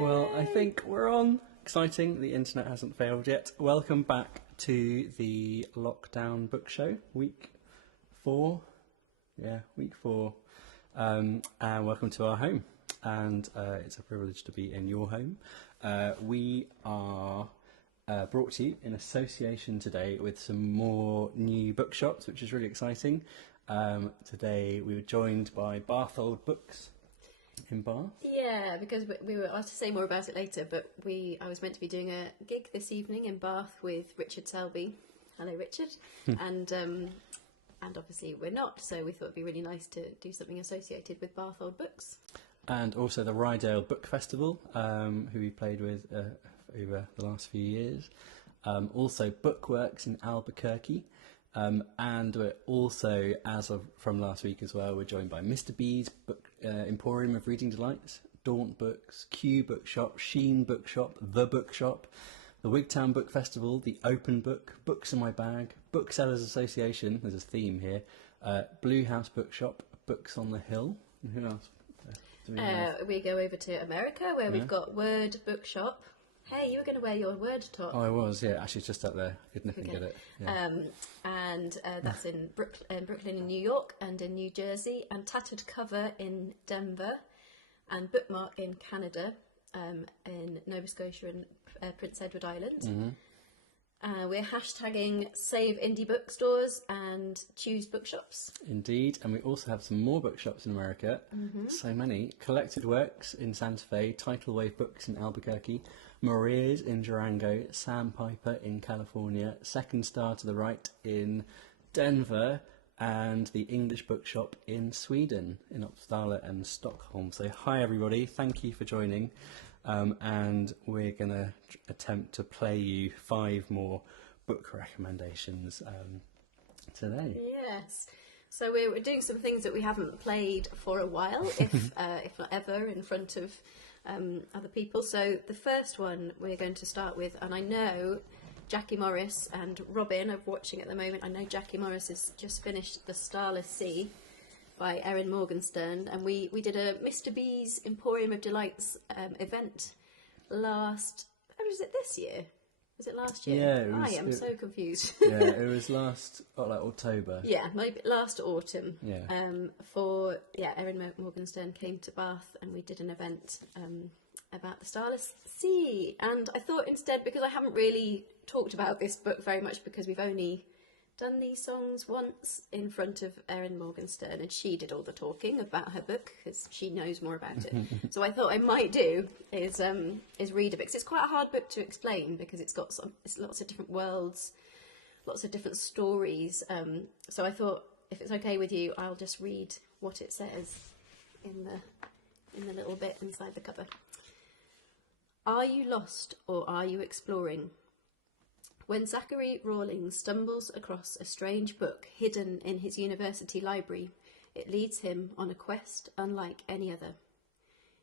Well, I think we're on. Exciting, the internet hasn't failed yet. Welcome back to the Lockdown Book Show, week 4. Yeah, week 4. And welcome to our home. And it's a privilege to be in your home. We are brought to you in association today with some more new bookshops, which is really exciting. Today we were joined by Bath Old Books in Bath. Yeah, because I'll have to say more about it later, but I was meant to be doing a gig this evening in Bath with Richard Selby. Hello, Richard. And obviously we're not, so we thought it'd be really nice to do something associated with Bath Old Books. And also the Rydale Book Festival, who we played with over the last few years. Also Bookworks in Albuquerque. And we're also, from last week as well, we're joined by Mr. B's Book Emporium of Reading Delights, Daunt Books, Q Bookshop, Sheen Bookshop, The Bookshop, the Wigtown Book Festival, the Open Book, Books in My Bag, Booksellers Association, there's a theme here, Blue House Bookshop, Books on the Hill, and who else? We go over to America where we've got Word Bookshop. Hey, you were going to wear your Word top. Oh, I was, yeah. Actually, it's just up there. I couldn't get it. Yeah. And that's in Brooklyn in New York and in New Jersey, and Tattered Cover in Denver, and Bookmark in Canada, in Nova Scotia and Prince Edward Island. Mm-hmm. We're hashtagging Save Indie Bookstores and Choose Bookshops. Indeed, and we also have some more bookshops in America. Mm-hmm. So many. Collected Works in Santa Fe, Tidal Wave Books in Albuquerque, Maria's in Durango, Sandpiper in California, Second Star to the Right in Denver, and the English Bookshop in Sweden, in Uppsala and Stockholm. So hi everybody, thank you for joining. And we're going to attempt to play you 5 more book recommendations today. Yes. So we're doing some things that we haven't played for a while, if not ever, in front of other people. So the first one we're going to start with, and I know Jackie Morris and Robin are watching at the moment. I know Jackie Morris has just finished The Starless Sea by Erin Morgenstern, and we did a Mr. B's Emporium of Delights event was it this year? Was it last year? Yeah, I am so confused. Yeah, it was last October. Yeah, maybe last autumn. Yeah. Erin Morgenstern came to Bath and we did an event about the Starless Sea. And I thought instead, because I haven't really talked about this book very much because we've only done these songs once in front of Erin Morgenstern, and she did all the talking about her book because she knows more about it. So I thought I might do is read a bit, because it's quite a hard book to explain because it's lots of different worlds, lots of different stories. So I thought, if it's okay with you, I'll just read what it says in the little bit inside the cover. Are you lost or are you exploring? When Zachary Rawlings stumbles across a strange book hidden in his university library, it leads him on a quest unlike any other.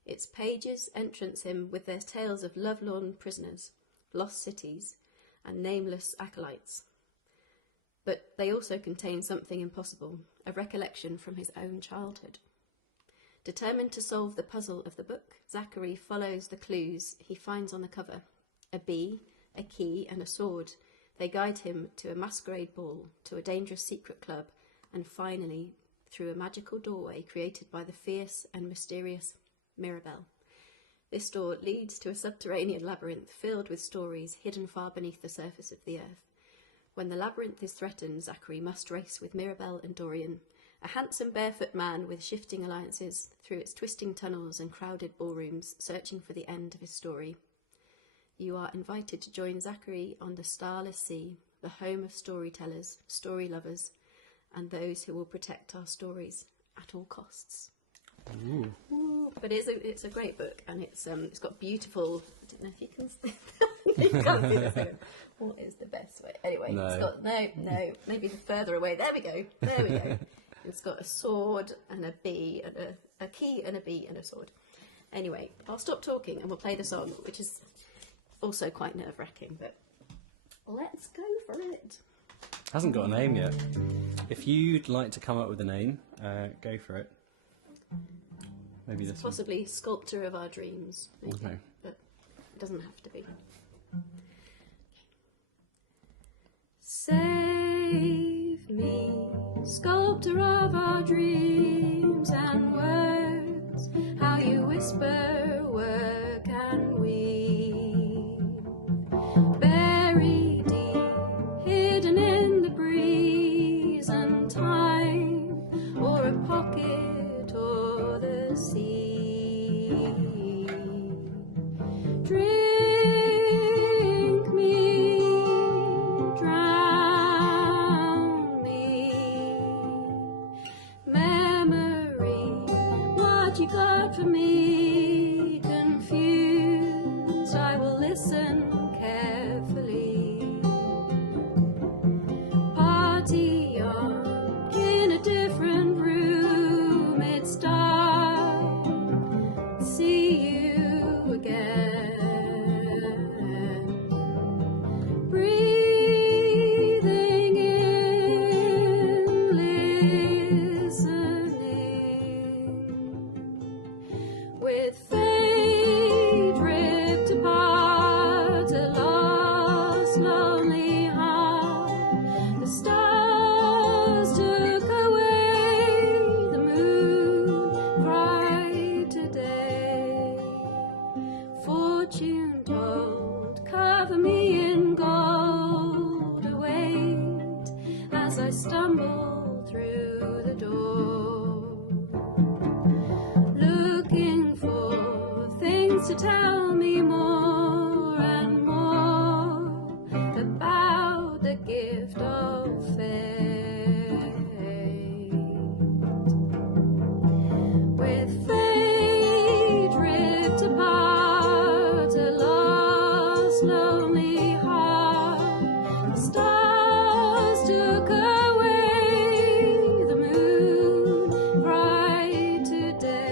Its pages entrance him with their tales of lovelorn prisoners, lost cities, and nameless acolytes. But they also contain something impossible, a recollection from his own childhood. Determined to solve the puzzle of the book, Zachary follows the clues he finds on the cover: a bee, a key and a sword. They guide him to a masquerade ball, to a dangerous secret club, and finally through a magical doorway created by the fierce and mysterious Mirabelle. This door leads to a subterranean labyrinth filled with stories hidden far beneath the surface of the earth. When the labyrinth is threatened, Zachary must race with Mirabelle and Dorian, a handsome barefoot man with shifting alliances, through its twisting tunnels and crowded ballrooms, searching for the end of his story. You are invited to join Zachary on the Starless Sea, the home of storytellers, story lovers, and those who will protect our stories at all costs. Ooh. Ooh. But it's a great book, and it's got beautiful. I don't know if you can. You can't see this. What is the best way? Anyway, no. It's got maybe further away. There we go. It's got a sword and a bee and a key and a bee and a sword. Anyway, I'll stop talking and we'll play the song, which is also quite nerve-wracking, but let's go for it. Hasn't got a name yet. If you'd like to come up with a name, go for it. Maybe this one. Possibly Sculptor of Our Dreams. Maybe. Okay. But it doesn't have to be. Save me, sculptor of our dreams and words, how you whisper, work and weave. Buried deep, hidden in the breeze and time, or a pocket or the sea. Drink me, drown me. Memory, what you got for me? Confused, I will listen carefully. Party on in a different room, it's dark. See you again. Breathing in, listening. With fate ripped apart, a lost, lonely heart. The stars took away, the moon cried today. Fortune told, cover me in gold, await as I stumble through the door. Looking for things to tell me more and more about the gift of fate. With fate ripped apart, a lost, lonely heart. The stars took away, the moon cried today.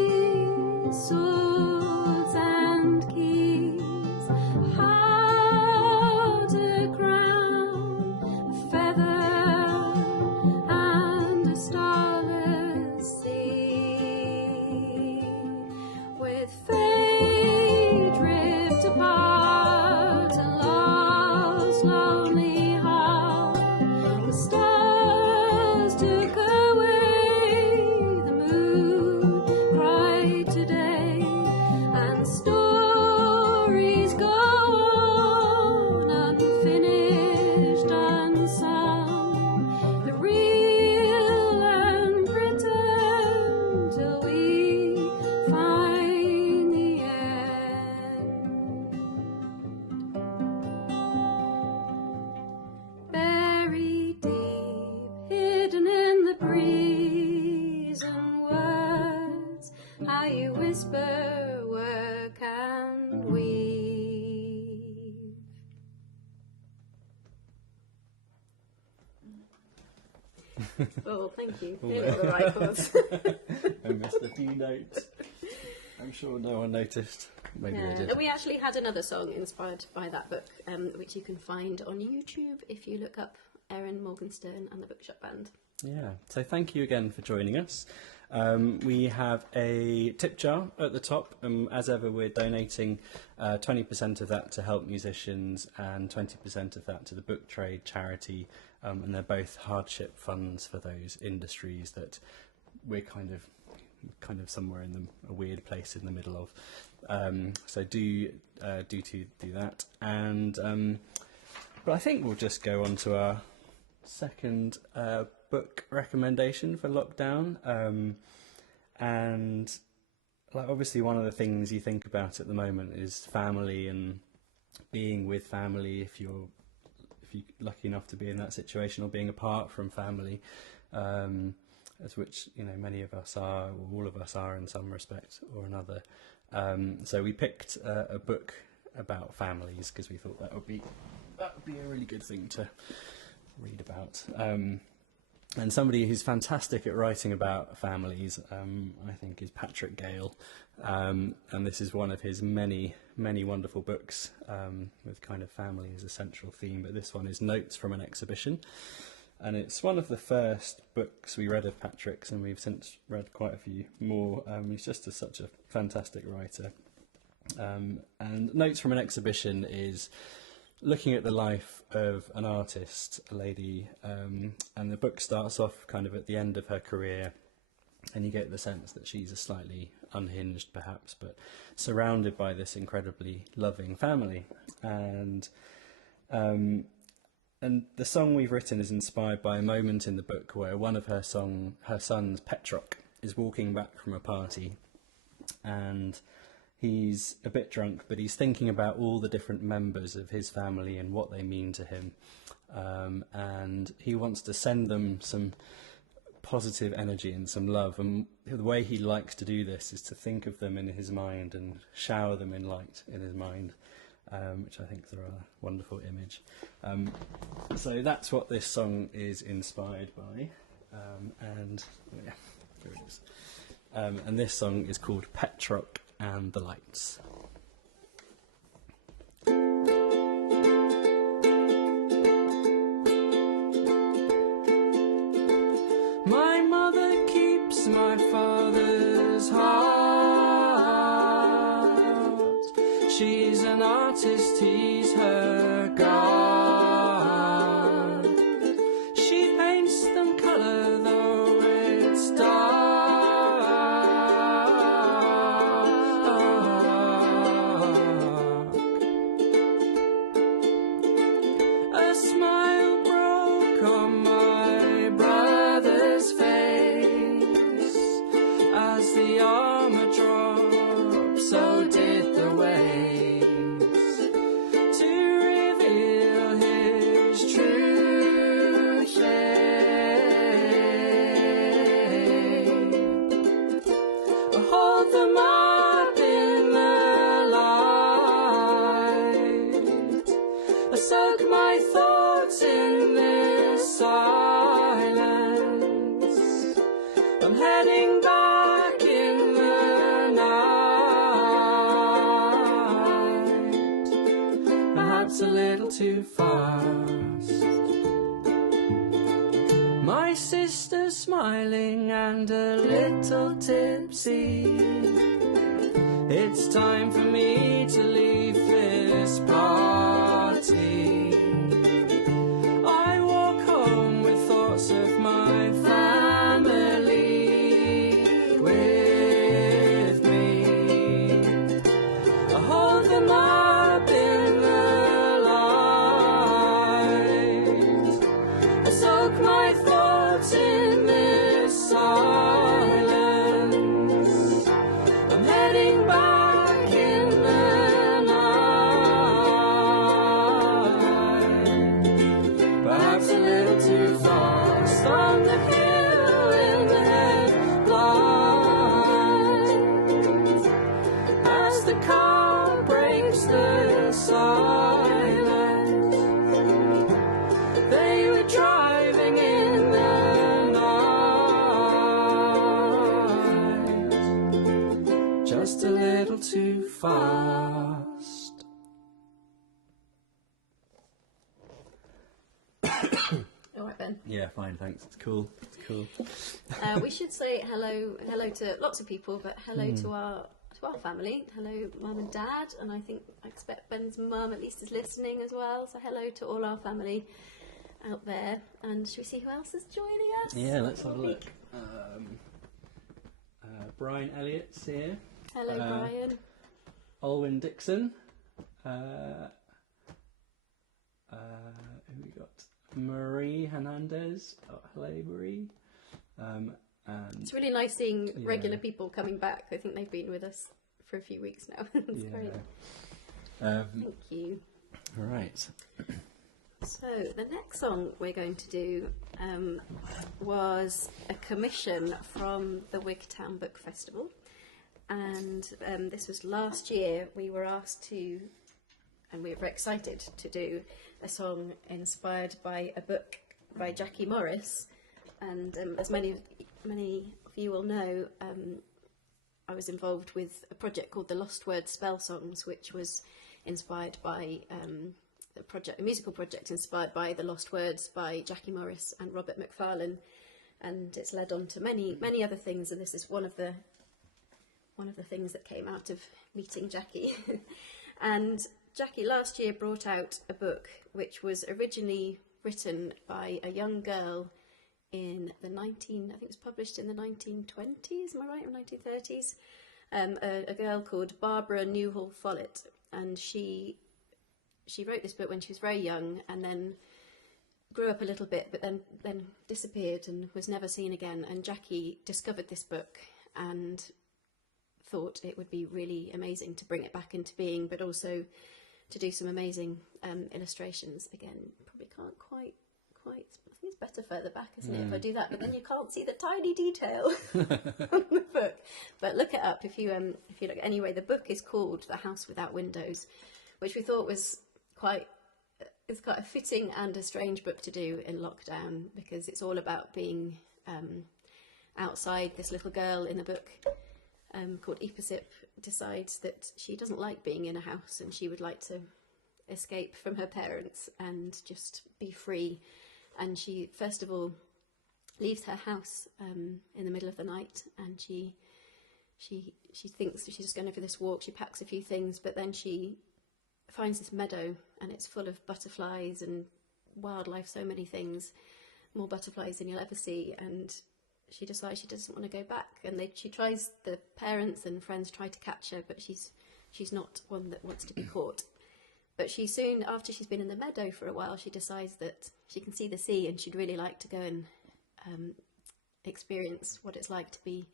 Honeybees, swords and keys, a heart, a crown, a feather, and a starless sea. With fate ripped apart, a lost, lonely heart. The stars took away, the moon cried today, and stories go on, unfinished, unsung, the real and written, till we find the end. Buried deep, hidden in the breeze and words, how you whisper, work and weave. Oh, thank you. Here are the right ones. I missed a few notes. I'm sure no one noticed. Maybe they did. And we actually had another song inspired by that book, which you can find on YouTube if you look up Erin, Morgenstern and the Bookshop Band. Yeah, so thank you again for joining us. We have a tip jar at the top. As ever, we're donating 20% of that to help musicians and 20% of that to the book trade charity. And they're both hardship funds for those industries that we're kind of somewhere in a weird place in the middle of. So do that. And but I think we'll just go on to our second book recommendation for lockdown. And like obviously one of the things you think about at the moment is family and being with family if you're lucky enough to be in that situation, or being apart from family. as which many of us are, or all of us are in some respect or another. So we picked a book about families because we thought that would be a really good thing to read about. And somebody who's fantastic at writing about families, I think, is Patrick Gale. And this is one of his many, many wonderful books with kind of family as a central theme. But this one is Notes from an Exhibition. And it's one of the first books we read of Patrick's, and we've since read quite a few more. He's just such a fantastic writer. And Notes from an Exhibition is looking at the life of an artist, a lady, and the book starts off kind of at the end of her career, and you get the sense that she's a slightly unhinged, perhaps, but surrounded by this incredibly loving family. And the song we've written is inspired by a moment in the book where one of her sons, Petrock, is walking back from a party, and he's a bit drunk, but he's thinking about all the different members of his family and what they mean to him. And he wants to send them some positive energy and some love. And the way he likes to do this is to think of them in his mind and shower them in light in his mind, which I think is a rather wonderful image. So that's what this song is inspired by. And yeah, here it is. And this song is called Petrock and the Lights. My mother keeps my father's heart. She's an artist, he's her God. She paints them colour though it's dark. A smile broke on my brother's face as the armour dropped, so did the waves, to reveal his true shape. Hold them up in the light, I soak my thoughts in this silence. I'm heading back in the night, perhaps a little too fast. My sister's smiling and a little tipsy. It's time for me to leave this party. I walk home with thoughts of my family with me. I hold them up in the light, I soak my thoughts in this silence. I'm heading back in the night, perhaps a little too fast, on the hill in the headlights, as the car breaks the silence. They were driving in the night, just a little too fast. All right, Ben. Yeah, fine, thanks. It's cool. It's cool. We should say hello to lots of people, but hello to our family. Hello, Mum and Dad, and I expect Ben's mum at least is listening as well. So hello to all our family out there. And should we see who else is joining us? Yeah, let's have a look. Brian Elliott's here. Hello, Brian. Alwyn Dixon. Who we got? Marie Hernandez. Oh, hello, Marie. And It's really nice seeing regular people coming back. I think they've been with us for a few weeks now. It's great. Thank you. all right. So the next song we're going to do was a commission from the Wigtown Book Festival, and this was last year. We were asked to, and we were excited to do a song inspired by a book by Jackie Morris, and as many of you will know, I was involved with a project called the Lost Word Spell Songs, which was inspired by a musical project inspired by the Lost Words by Jackie Morris and Robert Macfarlane, and it's led on to many other things. And this is one of the things that came out of meeting Jackie. And Jackie last year brought out a book which was originally written by a young girl in the I think it was published in the 1920s. Am I right? Or 1930s? A girl called Barbara Newhall-Follett, and she wrote this book when she was very young, and then grew up a little bit, but then disappeared and was never seen again. And Jackie discovered this book and thought it would be really amazing to bring it back into being, but also to do some amazing illustrations. Again, probably can't quite. I think it's better further back, isn't it, if I do that? But then you can't see the tiny detail on the book. But look it up if you look. Anyway, the book is called The House Without Windows, which we thought was quite a fitting and a strange book to do in lockdown, because it's all about being outside. This little girl in the book called Epasip decides that she doesn't like being in a house, and she would like to escape from her parents and just be free. And she first of all leaves her house in the middle of the night, and she thinks she's just going for this walk. She packs a few things, but then she finds this meadow, and it's full of butterflies and wildlife, so many things, more butterflies than you'll ever see. And she decides she doesn't want to go back, and she tries. The parents and friends try to catch her, but she's not one that wants to be caught. But she soon, after she's been in the meadow for a while, she decides that she can see the sea, and she'd really like to go and experience what it's like to be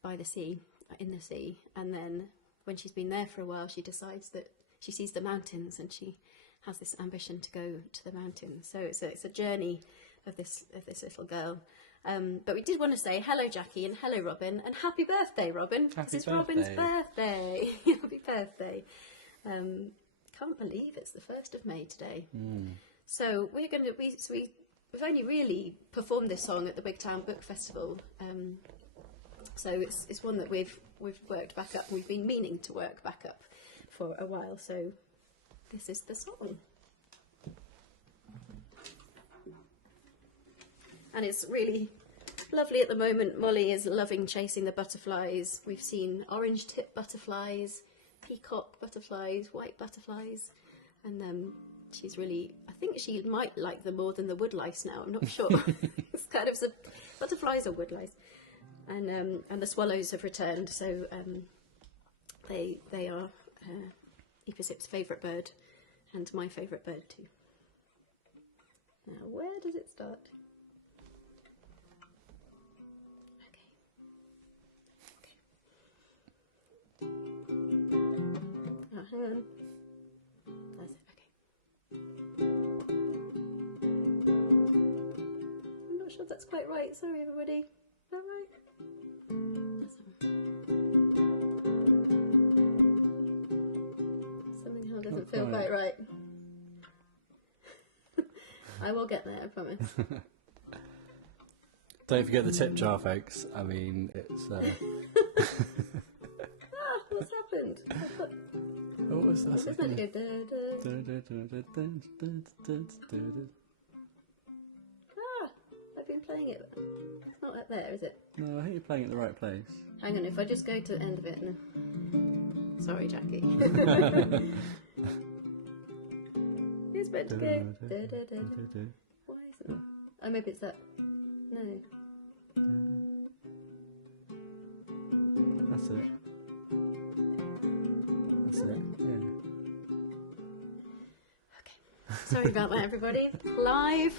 by the sea, in the sea. And then when she's been there for a while, she decides that she sees the mountains, and she has this ambition to go to the mountains. So it's a journey of this little girl. But we did want to say hello, Jackie, and hello, Robin, and happy birthday, Robin. This is Robin's birthday. Happy birthday. Can't believe it's the 1st of May today. So we've only really performed this song at the Wigtown Book Festival. So it's one that we've worked back up. We've been meaning to work back up for a while. So this is the song. And it's really lovely at the moment. Molly is loving chasing the butterflies. We've seen orange tip butterflies, peacock butterflies, white butterflies, and she's really, I think she might like them more than the woodlice now. I'm not sure. It's kind of butterflies or woodlice, and the swallows have returned. So they are Epasip's favourite bird, and my favourite bird too. Now, where does it start? Hang on. That's it, okay. I'm not sure if that's quite right. Sorry, everybody. Is that right? Something doesn't feel quite right. I will get there, I promise. Don't forget the tip jar, folks. I mean, it's... What's happened? What was that? It's meant to go I've been playing it. It's not up there, is it? No, I think you're playing it in the right place. Hang on, if I just go to the end of it and... Sorry, Jackie. It's meant to go... Why isn't it? Oh, maybe it's that... No. That's it. That's it, yeah. Okay. Sorry about that, everybody. Live.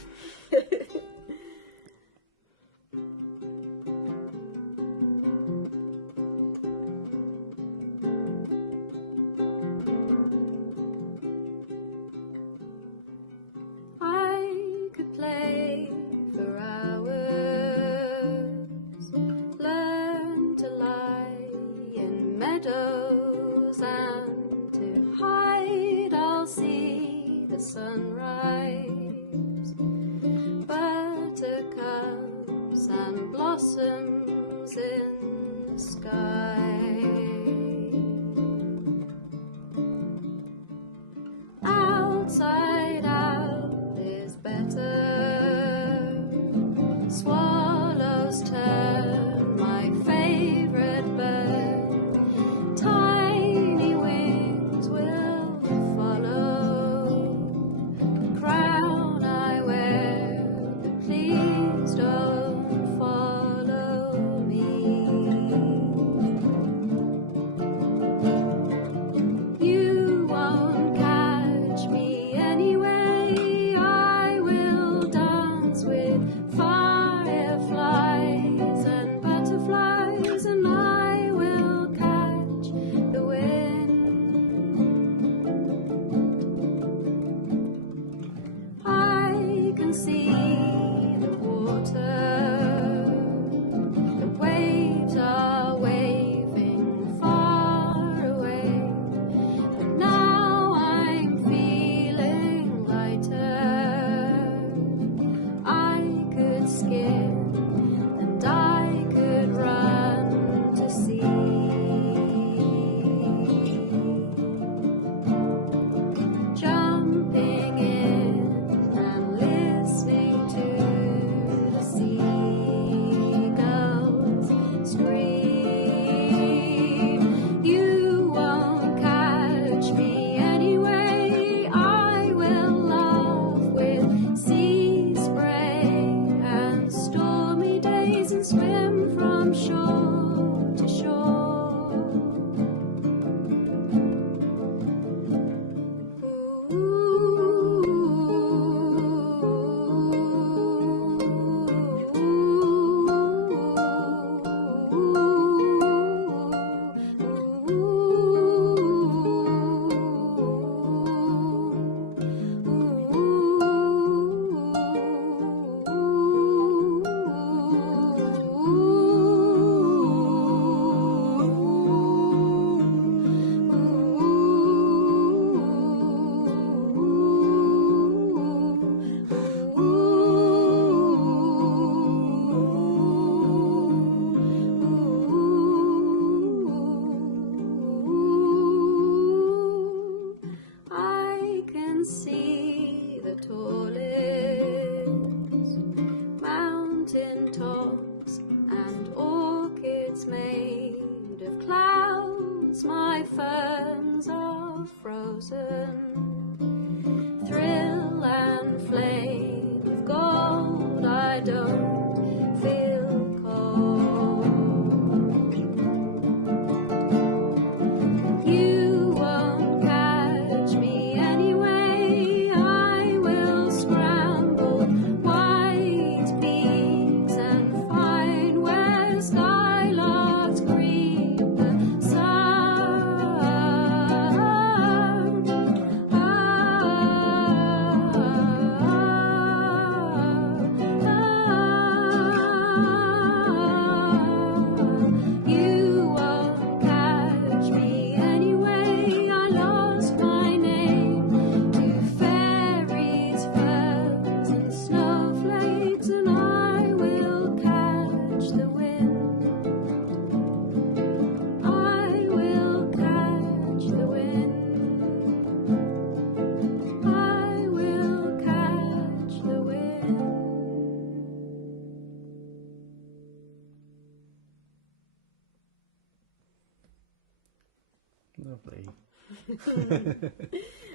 meadows, and to hide I'll see the sunrise. Buttercups and blossoms in the sky. Outside out is better. Swallows turn, my favourite bird. Tiny wings will follow. The crown I wear, but please don't follow me. You won't catch me anyway. I will dance with fireflies and butterflies, and I will catch the wind. I can see the water, the waves are waving far away, but now I'm feeling lighter. I could skim and I could run to sea. Jumping in and listening to the seagulls scream. You won't catch me anyway. I will laugh with sea spray and stormy days and swim from shore to shore. I can see the tallest mountain tops and orchids made of clouds. My ferns are frozen. Thrill and flame of gold, I don't feel cold. You won't catch me anyway. I will scramble white peaks and find where skylarks greet the sun. You won't catch me anyway. I lost my name to fairies, ferns, and snowflakes, and I will catch the wind. I will catch the wind. I will catch the wind. Lovely.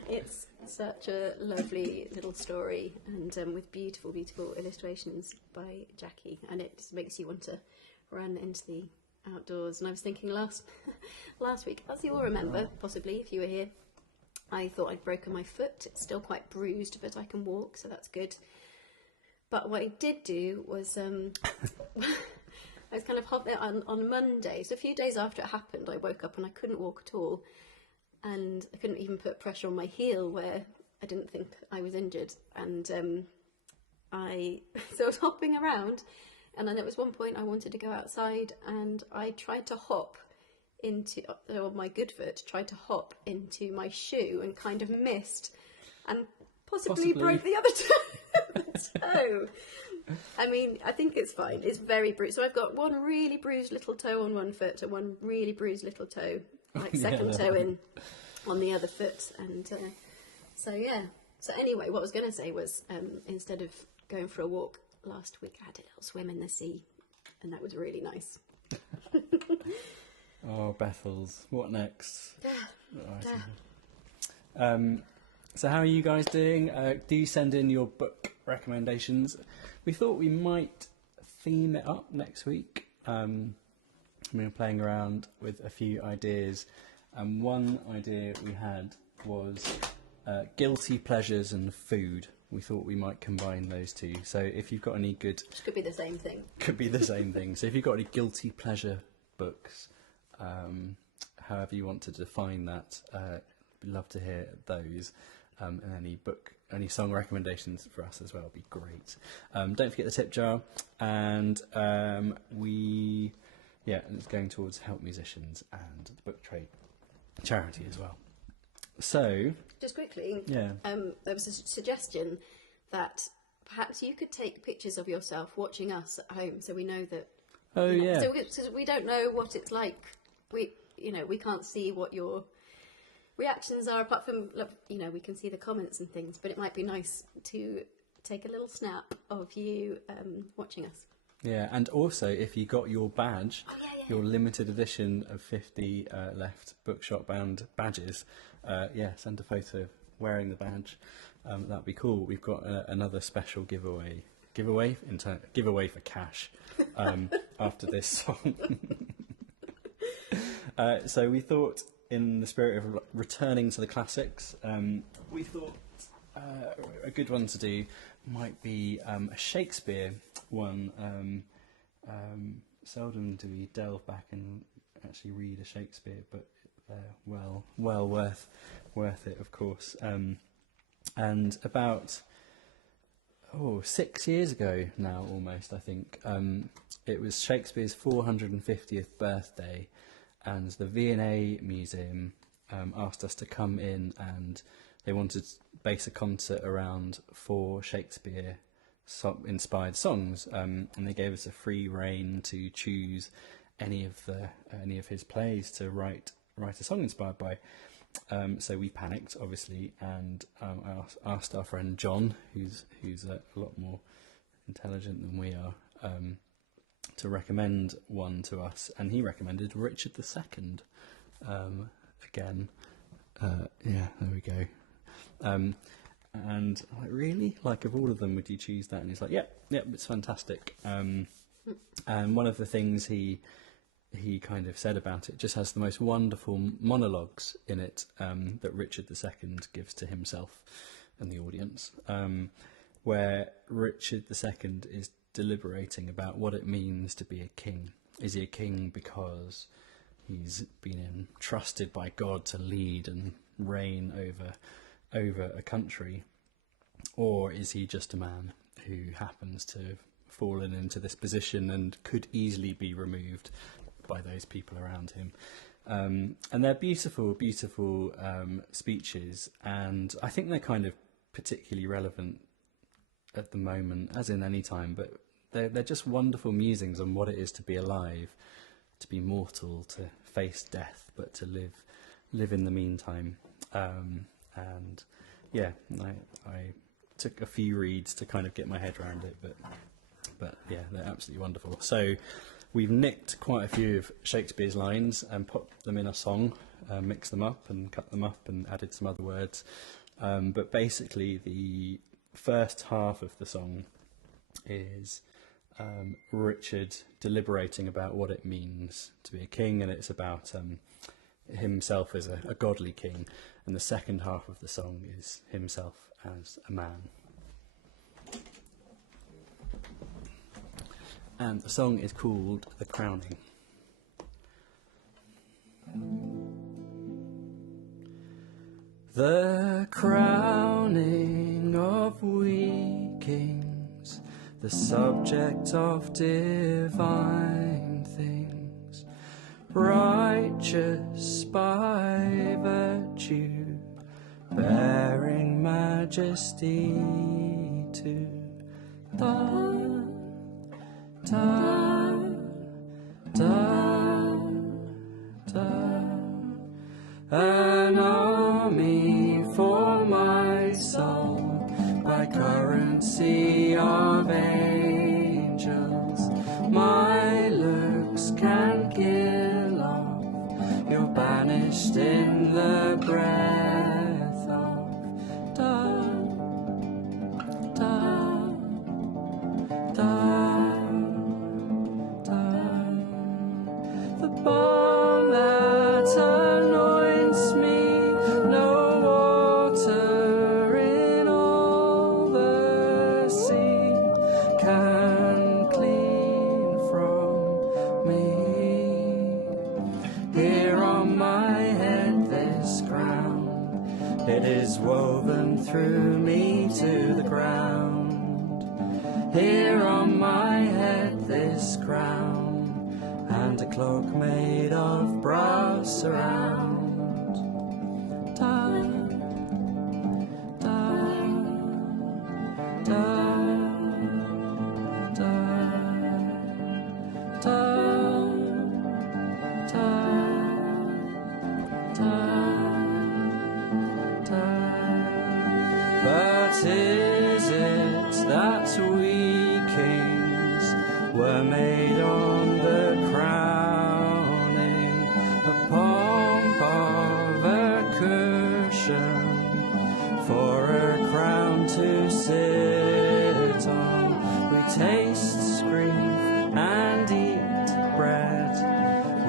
It's such a lovely little story, and with beautiful, beautiful illustrations by Jackie, and it just makes you want to run into the outdoors. And I was thinking last week, as you all remember, possibly if you were here, I thought I'd broken my foot. It's still quite bruised, but I can walk, so that's good. But what I did do was I was kind of on Monday, so a few days after it happened, I woke up and I couldn't walk at all, and I couldn't even put pressure on my heel where I didn't think I was injured. And so I was hopping around, and then at one point I wanted to go outside, and I tried to hop on my good foot, tried to hop into my shoe and kind of missed and possibly broke the other toe. I mean, I think it's fine. It's very bruised. So I've got one really bruised little toe on one foot and one really bruised little toe, like second toe in on the other foot. And so anyway, what I was going to say was instead of going for a walk last week, I had a little swim in the sea, and that was really nice. Oh, Bethels, what next? So how are you guys doing? Do you send in your book recommendations? We thought we might theme it up next week. We were playing around with a few ideas, and one idea we had was guilty pleasures and food. We thought we might combine those two. So if you've got any good... Which could be the same thing. Could be the same thing. So if you've got any guilty pleasure books, however you want to define that, we'd love to hear those. And any song recommendations for us as well would be great. Don't forget the tip jar, and it's going towards help musicians and the book trade charity as well. So just quickly, there was a suggestion that perhaps you could take pictures of yourself watching us at home, so we know that. So we don't know what it's like. We can't see what your reactions are, apart from, we can see the comments and things, but it might be nice to take a little snap of you watching us. Yeah, and also if you got your badge, your limited edition of 50 left bookshop bound badges, send a photo wearing the badge. That'd be cool. We've got another special giveaway for cash after this song. So we thought, in the spirit of returning to the classics, we thought a good one to do might be a Shakespeare one. Seldom do we delve back and actually read a Shakespeare, but well worth it, of course. And about 6 years ago now, almost, I think, it was Shakespeare's 450th birthday, and the V&A Museum asked us to come in, and they wanted to base a concert around 4 Shakespeare inspired songs, and they gave us a free rein to choose any of his plays to write a song inspired by. So we panicked, obviously, and I asked our friend John, who's a lot more intelligent than we are, to recommend one to us, and he recommended Richard II. Again, there we go. And I'm like, really? Like, of all of them, would you choose that? And he's like, yep, it's fantastic. And one of the things he kind of said about it, just has the most wonderful monologues in it, that Richard II gives to himself and the audience, where Richard II is deliberating about what it means to be a king. Is he a king because he's been entrusted by God to lead and reign over a country, or is he just a man who happens to have fallen into this position and could easily be removed by those people around him? And they're beautiful speeches, and I think they're kind of particularly relevant at the moment, as in any time, but they're just wonderful musings on what it is to be alive, to be mortal, to face death, but to live in the meantime. And I took a few reads to kind of get my head around it, but yeah, they're absolutely wonderful. So we've nicked quite a few of Shakespeare's lines and put them in a song, mixed them up and cut them up and added some other words. But basically the first half of the song is Richard deliberating about what it means to be a king, and it's about himself as a godly king, and the second half of the song is himself as a man. And the song is called The Crowning. The crowning of we kings, the subject of divine things, righteous by virtue, bearing majesty to da, da, da, da. An army for my soul by currency of angels. My looks can kill off. You're banished in the breath of da, da, da, da. The balm that anoints me, no water in all the sea can clean from me. Here on my head this crown, it is woven through me to the ground. Here on my head this crown, and a cloak made of brass around. Da, da, da, da, da, da, da, da. But is it that we kings were made on the crowning, the pomp of a cushion for a crown to sit on? We taste grief and eat bread,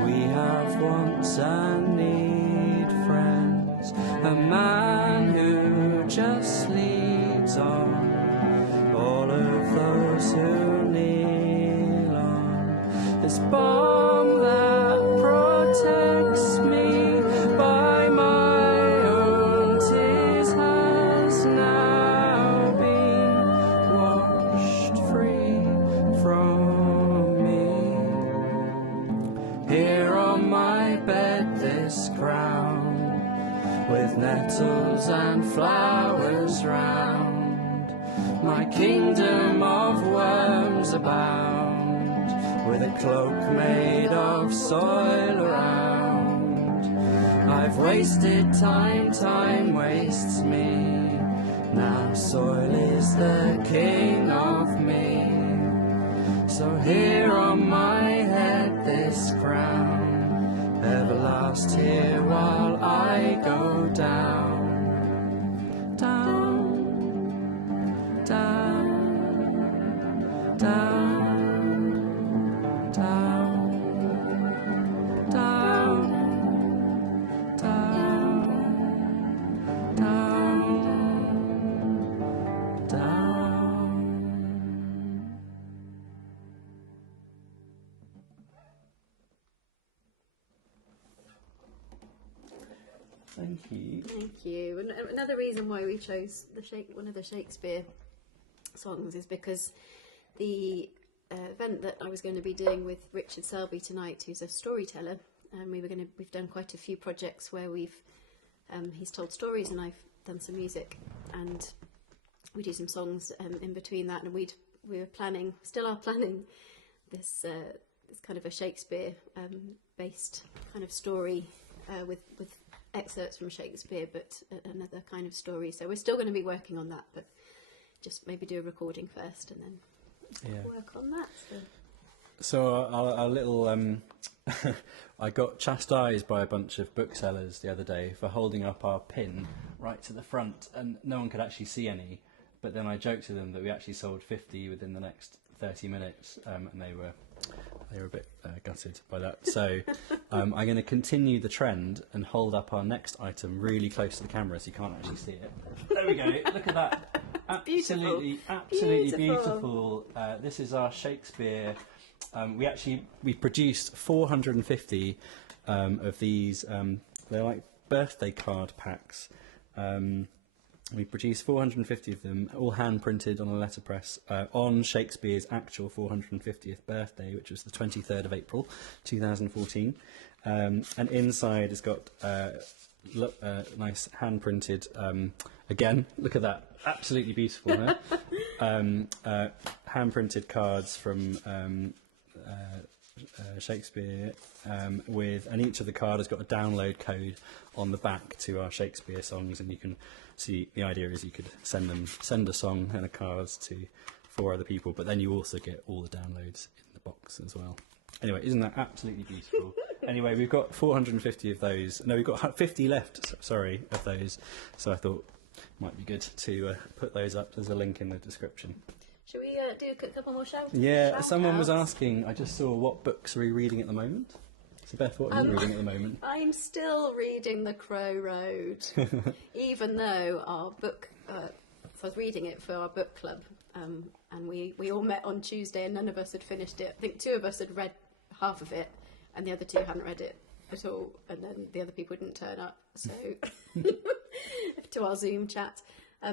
we have wants and need friends. A man who just leads on all of those who kneel on. This balm that protects me by my own tears has now been washed free from me. Here on my bed this crown, with nettles and flowers round, my kingdom of worms abound, with a cloak made of soil around. I've wasted time, time wastes me, now soil is the king of me. So here on my head this crown, everlast here while I go down, down, down, down, down, down, down, down, down. Thank you. Thank you. And another reason why we chose one of the Shakespeare songs is because the event that I was going to be doing with Richard Selby tonight, who's a storyteller, and we've done quite a few projects where he's told stories and I've done some music, and we do some songs in between that, and we still are planning this kind of a Shakespeare based kind of story with excerpts from Shakespeare, but another kind of story. So we're still going to be working on that, but just maybe do a recording first and then work on that. So our little, I got chastised by a bunch of booksellers the other day for holding up our pin right to the front, and no one could actually see any. But then I joked to them that we actually sold 50 within the next 30 minutes, and they were a bit gutted by that. So I'm going to continue the trend and hold up our next item really close to the camera so you can't actually see it. There we go. Look at that. Absolutely beautiful. This is our Shakespeare. We produced 450 of these. They're like birthday card packs. We produced 450 of them, all hand printed on a letterpress on Shakespeare's actual 450th birthday, which was the 23rd of April 2014. And inside it's got nice hand printed. Again, look at that, absolutely beautiful. Huh? Hand printed cards from Shakespeare, and each of the card has got a download code on the back to our Shakespeare songs, and you can see the idea is you could send a song and a card to 4 other people, but then you also get all the downloads in the box as well. Anyway, isn't that absolutely beautiful? Anyway, we've got 450 of those. No, we've got 50 left, sorry, of those. So I thought it might be good to put those up. There's a link in the description. Shall we do a couple more shout-outs? Yeah, someone was asking, I just saw, what books are we reading at the moment? So Beth, what are you reading at the moment? I'm still reading The Crow Road, even though our book, I was reading it for our book club, and we all met on Tuesday and none of us had finished it. I think 2 of us had read half of it and the other 2 hadn't read it at all, and then the other people didn't turn up, so to our Zoom chat.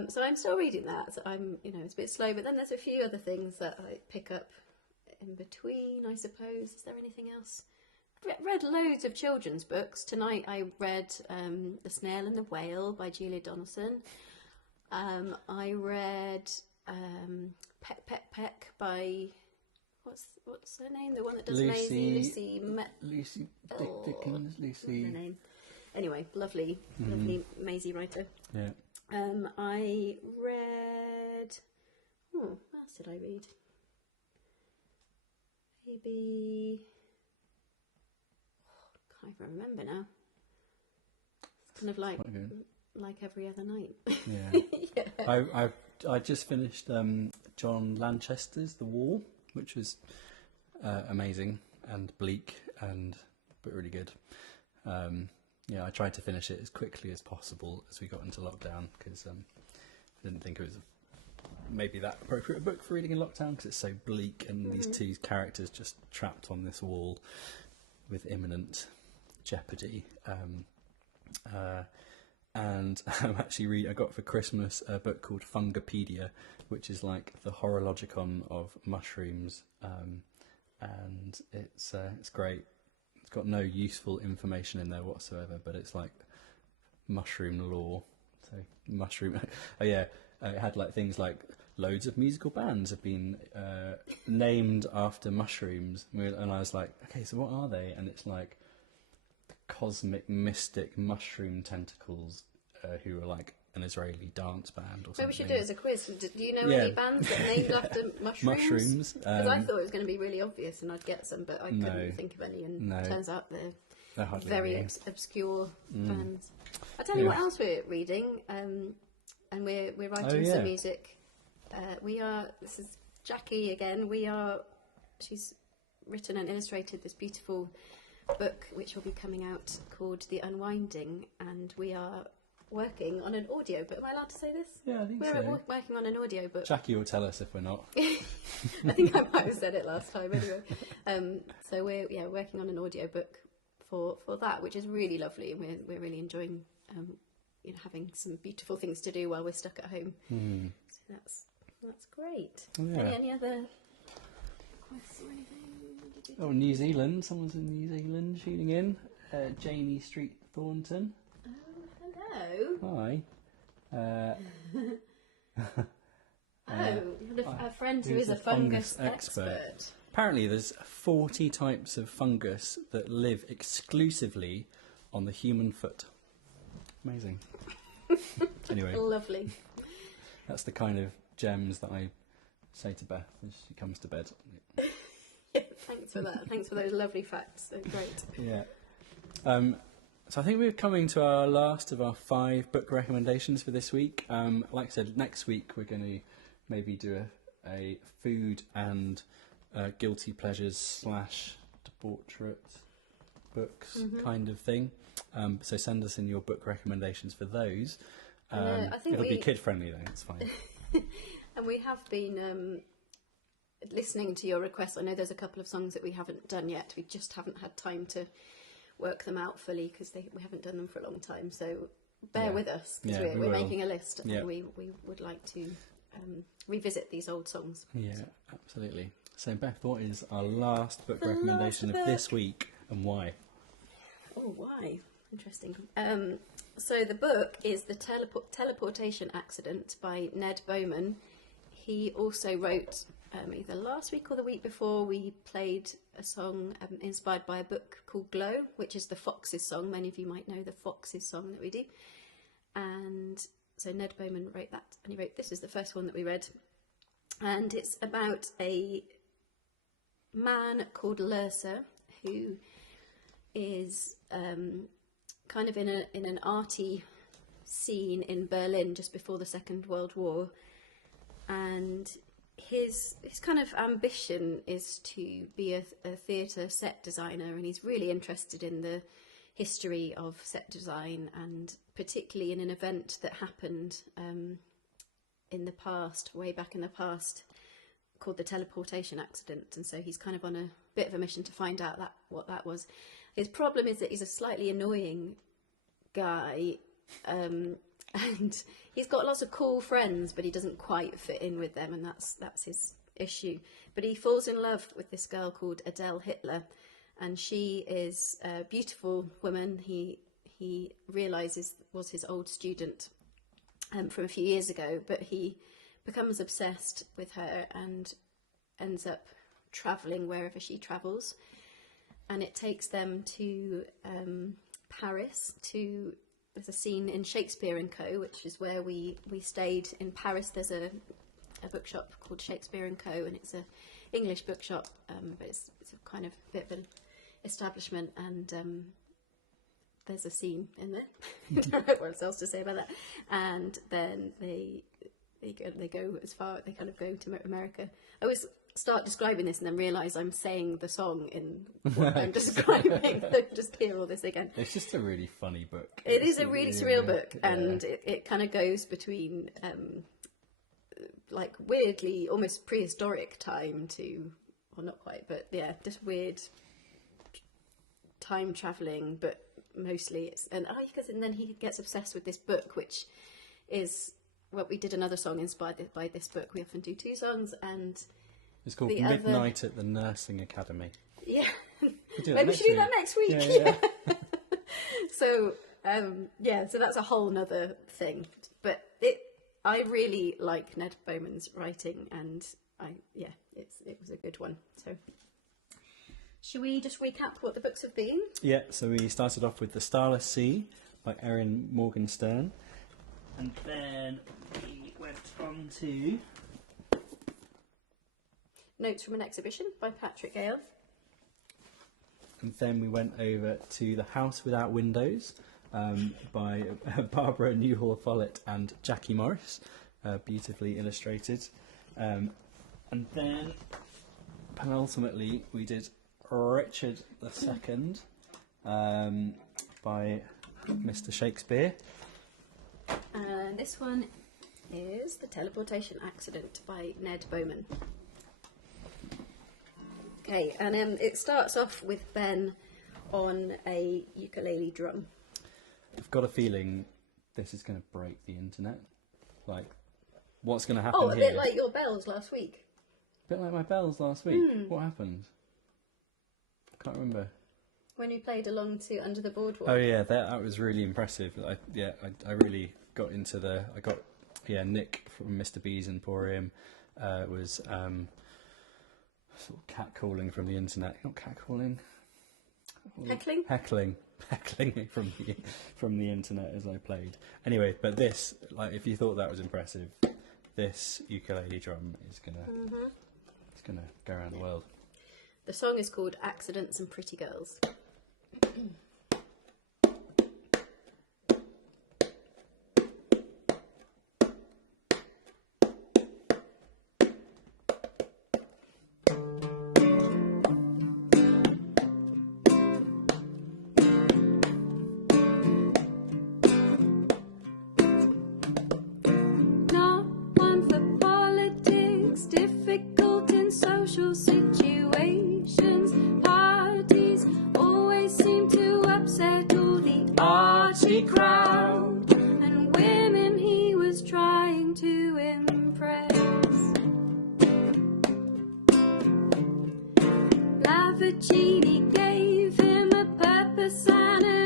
So I'm still reading that. So I'm, it's a bit slow, but then there's a few other things that I pick up in between, I suppose. Is there anything else? Read loads of children's books. Tonight I read The Snail and the Whale by Julia Donaldson. I read Peck, Peck, Peck by... What's her name? The one that does Maisie? Lucy Dickens. Lucy. Her name. Anyway, lovely Maisie writer. Yeah. I read. What else did I read? Maybe. Can't even remember now. It's kind of like every other night. Yeah. Yeah. I just finished John Lanchester's The Wall, which was amazing and bleak but really good. Yeah, I tried to finish it as quickly as possible as we got into lockdown, because I didn't think it was maybe that appropriate book for reading in lockdown, because it's so bleak and these 2 characters just trapped on this wall with imminent jeopardy. And I got for Christmas a book called Fungopedia, which is like the horologicon of mushrooms, and it's great. It's got no useful information in there whatsoever, but it's like mushroom lore. So mushroom. Oh yeah, it had like things like loads of musical bands have been named after mushrooms, and I was like, okay, so what are they? And it's like the cosmic mystic mushroom tentacles, who are like an Israeli dance band or something. Maybe we should do it as a quiz. Do you know any bands that are named after mushrooms? Mushrooms. Because I thought it was going to be really obvious and I'd get some, but I couldn't think of any, and it turns out they're very obscure bands. I'll tell you what else we're reading, and we're writing some music. This is Jackie again. She's written and illustrated this beautiful book which will be coming out called The Unwinding, and we are working on an audio book. Am I allowed to say this? Yeah, I think so. We're working on an audio book. Jackie will tell us if we're not. I think I might have said it last time anyway. So we're working on an audio book for that, which is really lovely, and we're really enjoying having some beautiful things to do while we're stuck at home. So that's great. Yeah. Any other quests or anything? Oh, New Zealand. Someone's in New Zealand tuning in. Jamie Street Thornton. Hello. Hi. You have a friend who is a fungus expert. Apparently there's 40 types of fungus that live exclusively on the human foot. Amazing. Anyway. Lovely. That's the kind of gems that I say to Beth as she comes to bed. Thanks for that. Thanks for those lovely facts. They're great. Yeah. So I think we're coming to our last of our 5 book recommendations for this week. Like I said, next week we're going to maybe do a food and guilty pleasures / debaucherate books kind of thing. So send us in your book recommendations for those. I think it'll be kid friendly though, it's fine. And we have been listening to your requests. I know there's a couple of songs that we haven't done yet. We just haven't had time to work them out fully because we haven't done them for a long time. So bear with us, because we're making a list, and we would like to revisit these old songs. Yeah, absolutely. So Beth, what is our last book recommendation of this week, and why? Oh, why? Interesting. So the book is The Teleportation Accident by Ned Beauman. He also wrote, either last week or the week before, we played a song inspired by a book called Glow, which is the Foxes song. Many of you might know the Foxes song that we do. And so Ned Beauman wrote that, and he wrote, this is the first one that we read. And it's about a man called Lerser who is kind of in an arty scene in Berlin just before the Second World War, and his kind of ambition is to be a theatre set designer, and he's really interested in the history of set design, and particularly in an event that happened in the past, way back in the past, called the Teleportation Accident. And so he's kind of on a bit of a mission to find out what that was. His problem is that he's a slightly annoying guy, and he's got lots of cool friends, but he doesn't quite fit in with them, and that's his issue. But he falls in love with this girl called Adele Hitler, and she is a beautiful woman. He realises was his old student from a few years ago, but he becomes obsessed with her and ends up travelling wherever she travels. And it takes them to Paris. There's a scene in Shakespeare & Co., which is where we stayed in Paris. There's a bookshop called Shakespeare & Co., and it's an English bookshop, but it's a kind of bit of an establishment, and there's a scene in there. I don't know what else to say about that. And then they go as far, they kind of go to America. I always start describing this and then realise I'm saying the song in what I'm describing. Just hear all this again. It's just a really funny book. It is a really surreal book, and it kind of goes between like weirdly almost prehistoric time to, well, not quite, but yeah, just weird time travelling, but mostly it's, and then he gets obsessed with this book, which is, well, we did another song inspired by this book. We often do two songs, and it's called Midnight at the Nursing Academy. Yeah, maybe we should do that next week. Yeah. So so that's a whole nother thing. But I really like Ned Beauman's writing, and it was a good one. So should we just recap what the books have been? Yeah, so we started off with The Starless Sea by Erin Morgenstern, and then we went on to Notes from an Exhibition by Patrick Gale. And then we went over to The House Without Windows by Barbara Newhall-Follett and Jackie Morris, beautifully illustrated. And then, penultimately, we did Richard II by Mr. Shakespeare. And this one is The Teleportation Accident by Ned Beauman. Okay, and it starts off with Ben on a ukulele drum. I've got a feeling this is going to break the internet. Like, what's going to happen here? Oh, a here? bit like your bells last week. A bit like my bells last week. What happened? I can't remember. When we played along to Under the Boardwalk. Oh yeah, that was really impressive. I really got into Nick from Mr. B's Emporium was sort of catcalling from the internet. Not catcalling. Heckling from the internet as I played. Anyway, but this, like, if you thought that was impressive, this ukulele drum is it's gonna go around the world. The song is called Accidents and Pretty Girls. Crowd and women he was trying to impress. Lavagini gave him a purpose and a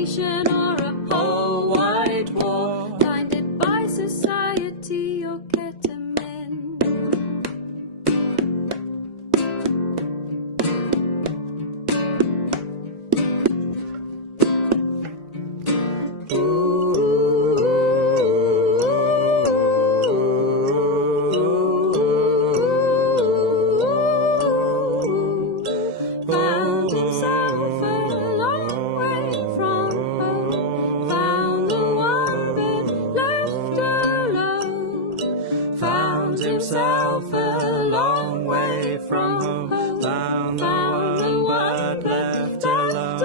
nation or a whole wide war, blinded by society or ketamine. Found himself a long way from home, found the one bit left alone. Found himself a long way from home, found the one but left alone.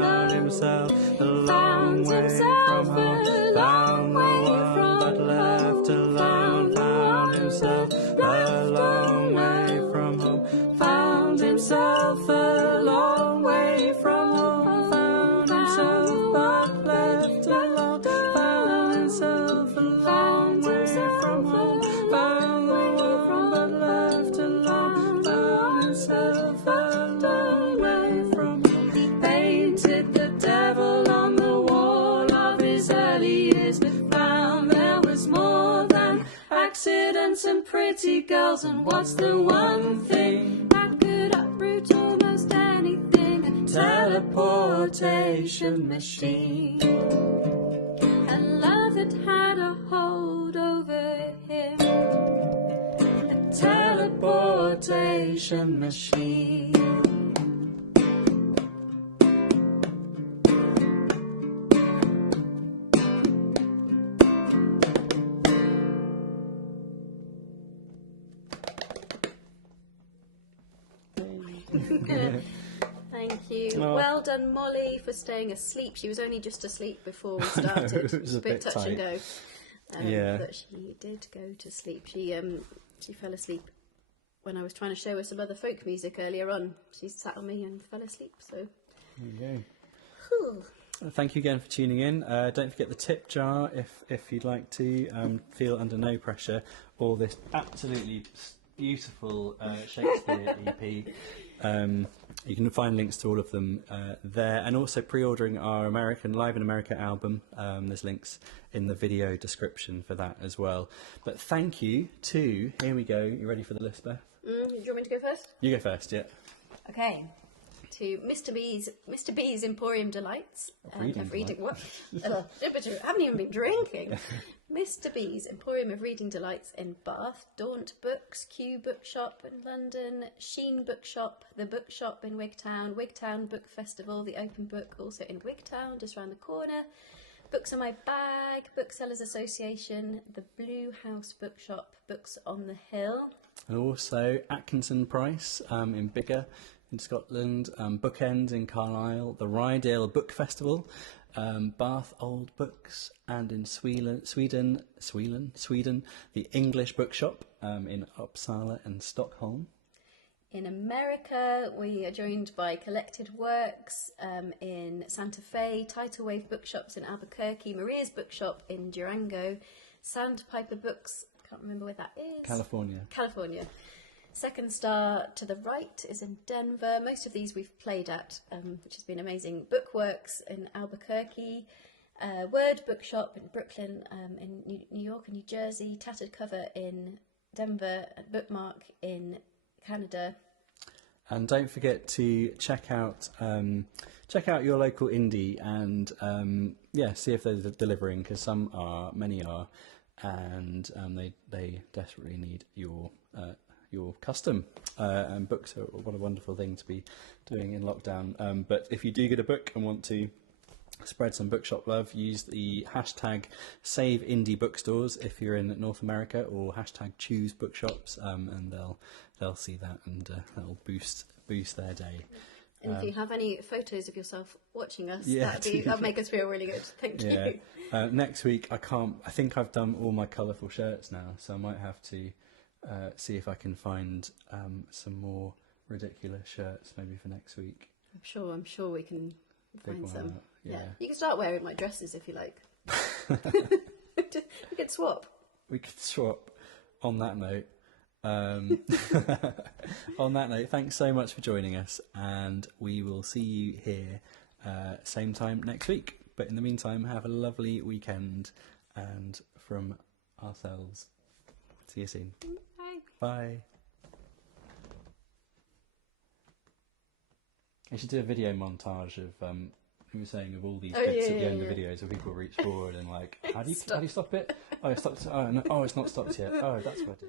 Found himself a long way from home, found the one but left alone. Found himself a long way from home, found himself a long way from home, found himself but left alone. Found himself a long way from home, found the one but left alone. Found himself a long way from home. He painted the devil on the wall of his early years, but found there was more than accidents and pretty girls. And what's the one thing that could uproot almost anything? A teleportation machine. A love that had a hold over him. A teleportation machine. Thank you. Oh. Well done, Molly, for staying asleep. She was only just asleep before we started. It was a bit touch tight. and go. Yeah. But she did go to sleep. She fell asleep when I was trying to show her some other folk music earlier on. She sat on me and fell asleep. So. There you go. Whew. Thank you again for tuning in. Don't forget the tip jar if you'd like to. Feel under no pressure. Or this absolutely beautiful Shakespeare EP. You can find links to all of them there, and also pre-ordering our Live in America album. There's links in the video description for that as well. But thank you to, here we go, you ready for the list, Beth? Do you want me to go first? You go first, yeah. Okay. To Mr. B's Emporium Delights. Reading what? I haven't even been drinking. Mr. B's Emporium of Reading Delights in Bath, Daunt Books, Q Bookshop in London, Sheen Bookshop, The Bookshop in Wigtown, Wigtown Book Festival, The Open Book also in Wigtown, just round the corner, Books on My Bag, Booksellers Association, The Blue House Bookshop, Books on the Hill. And also Atkinson Price in Biggar in Scotland, Bookend in Carlisle, the Rydale Book Festival, Bath Old Books, and in Sweden, the English Bookshop in Uppsala and Stockholm. In America, we are joined by Collected Works in Santa Fe, Tidal Wave Bookshops in Albuquerque, Maria's Bookshop in Durango, Sandpiper Books, can't remember where that is. California. Second Star to the Right is in Denver. Most of these we've played at, which has been amazing. Bookworks in Albuquerque, Word Bookshop in Brooklyn, in New York and New Jersey, Tattered Cover in Denver, and Bookmark in Canada. And don't forget to check out your local indie and see if they're delivering, because many are, and they desperately need your custom, and books are what a wonderful thing to be doing in lockdown. But if you do get a book and want to spread some bookshop love, use the hashtag Save Indie Bookstores if you're in North America, or hashtag Choose Bookshops, and they'll see that, and that'll boost their day. And if you have any photos of yourself watching us, that'd make us feel really good. Thank you. Next week I think I've done all my colourful shirts now, so I might have to see if I can find some more ridiculous shirts maybe for next week. I'm sure we can find some. Yeah. You can start wearing my dresses if you like. We could swap. On that note. Thanks so much for joining us, and we will see you here same time next week. But in the meantime, have a lovely weekend, and from ourselves, see you soon. Bye. Bye. I should do a video montage of who was saying of all these bits at the end of videos where people reach forward and like, how do you stop it? Oh, it stopped. Oh no, oh, it's not stopped yet. Oh, that's what I do.